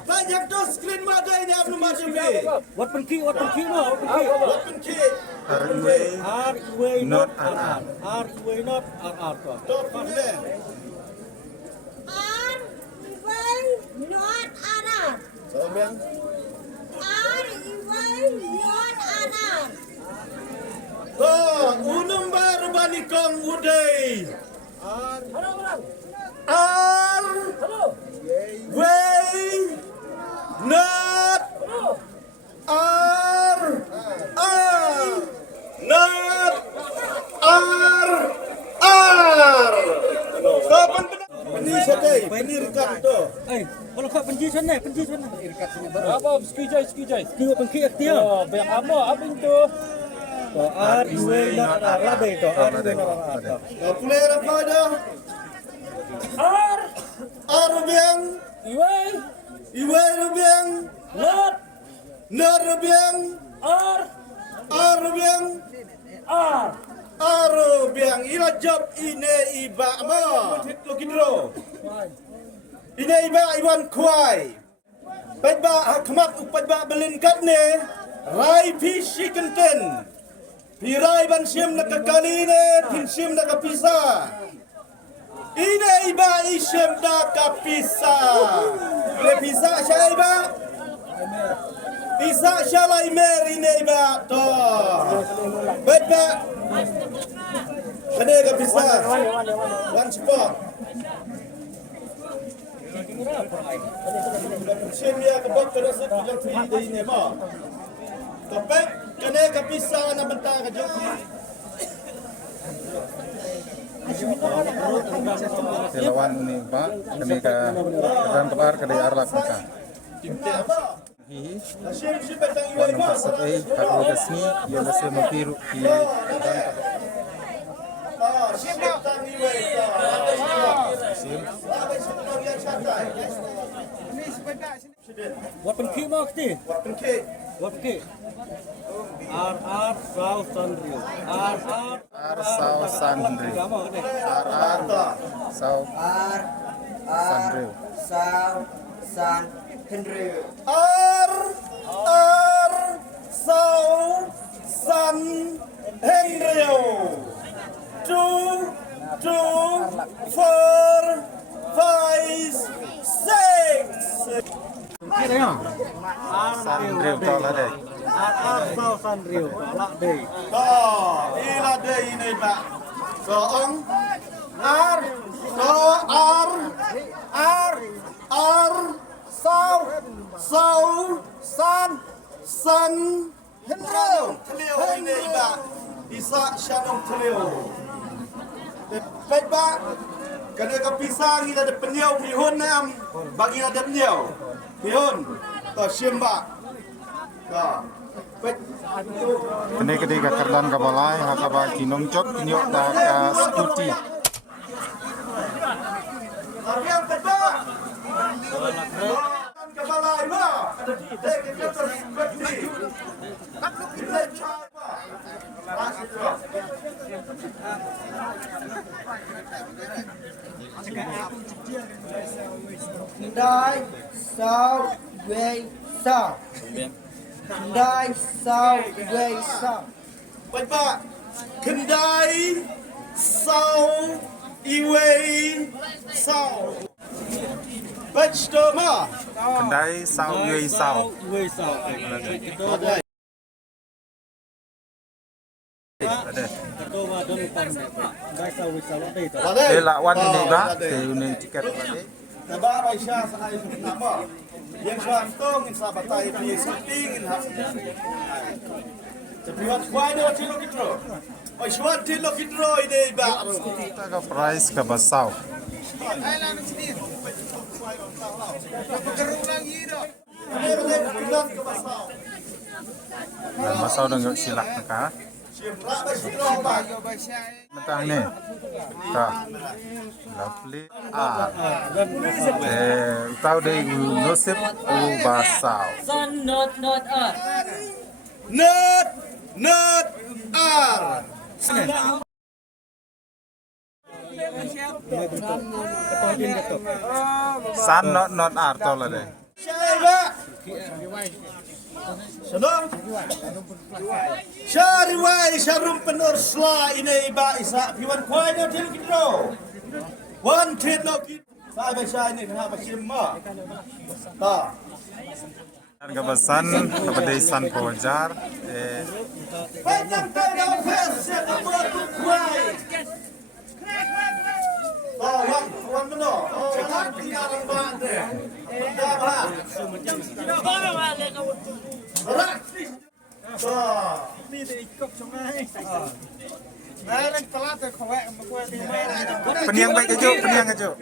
Banyak tu screen mata ini apa macam ni? What penki no? What penki? R-way not R-R. R-way not R-R. Top ni. R-way not R-R. Sombong. R-way not R-R. Oh, unum baru banikong uday. R way not R not R. Kapan ini sedai? Ini rekam tu. Kalau kau penji sana. Apa sekejap. Kau penki aktif. Oh, banyak apa itu? R-way not R. Label tu. R-way not R. Player apa dah? R rubiang, iway rubiang, Not rubiang, R rubiang, R. rubiang. Ila job ine iba ma. Lokidro. Ine iba iwan kuai. Pajba hakmat upajba belin katne. Rai pi shikenten. Pirai ban sim nakakali ne, pin sim nakapisa. Ine iba isim nakapisa. Le pisa siya iba. Pisa siya la imer ine iba to. Pajba. Kene kapisa. One spot. Sim ya kebab terasa tujuan free di ine ma. Kapag kene kapisa na benta ka joki. Lawan ini Pak, kami ke dan kelar ke daerah Lakmaka. Sim sim betang iwa Wan ma. pasai kalau kesini dia mesti mempiru di Sim betang iwa ito. Sim. Yang santai. What penki mo aktif? Waktu ke. What penki? R-R South Sunrio. R-R Sau Sandri. Kamu kene. Sau Sandri. R Sau San Henrio. 2 4 5 6. Kira ya? Sandri tolak deh. R-R South Sunrio. Tolak deh. Ila day ini Pak. Soong R San Henrio. Telio ini Pak. Isa Shanong Telio. Baik Pak. Kena ke pisang kita ada penyau pihun nam. Bagi ada penyau. Pihun. To simbak. To. Baik. Kene kede ka kardan ka balai hakaba kinong chok kinyok da ka skuti. Tapi yang kedua. Kepala ibu. Kita seperti. Kita coba. Kendai sau quê sau. Kendai sau quê sau. Baik Pak. Kendai Sau Iwei Sau. Baik stoma. Kendai sau yui sau. Wei sao. Ada. Ada. Ketua mah don pan. Dai sao wei sao đây to. Ada. Dia lawan ini ba, te uning tiket balik. Naba Aisyah sa ayo nama. Yang suantong in sabatai di shooting in hap. Cepiwan kuai ni watilo kitro. Oi suat tilo kitro ide ba. Kita ke price ke basau. Dan basau dengan silak ka. Mentang ni. Ka. Lovely. Tahu deh nusip basau. Son, not R. Not R. Ketua din ketua. San not ar tau lah deh. Syaiba. Salam. Syariwai syarum penur sla ini iba isa piwan kuai ni til kitro. One trit no kit. Sai ba syai ni ha ba simma. Ta. Dan kebasan kepada San Pojar. Banyak tahu versi nomor kuai. Wan beno. Jangan tinggal bande. Dah ba. Raktis. Ni de ikop sungai. Peniang baik kejuk, peniang kejuk.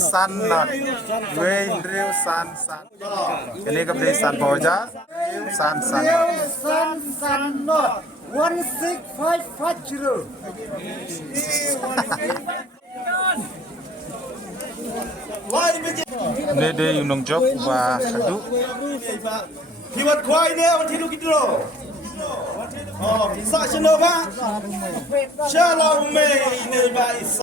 San not. Wei drill san. Ini kepada San Pojar. San. San not 16550. Lain beje. Ini dia Yunung Job ubah kaduk. Piwan kuai ni wan tilu kitro. Oh, bisa seno ba? Shalom me ni ba isa.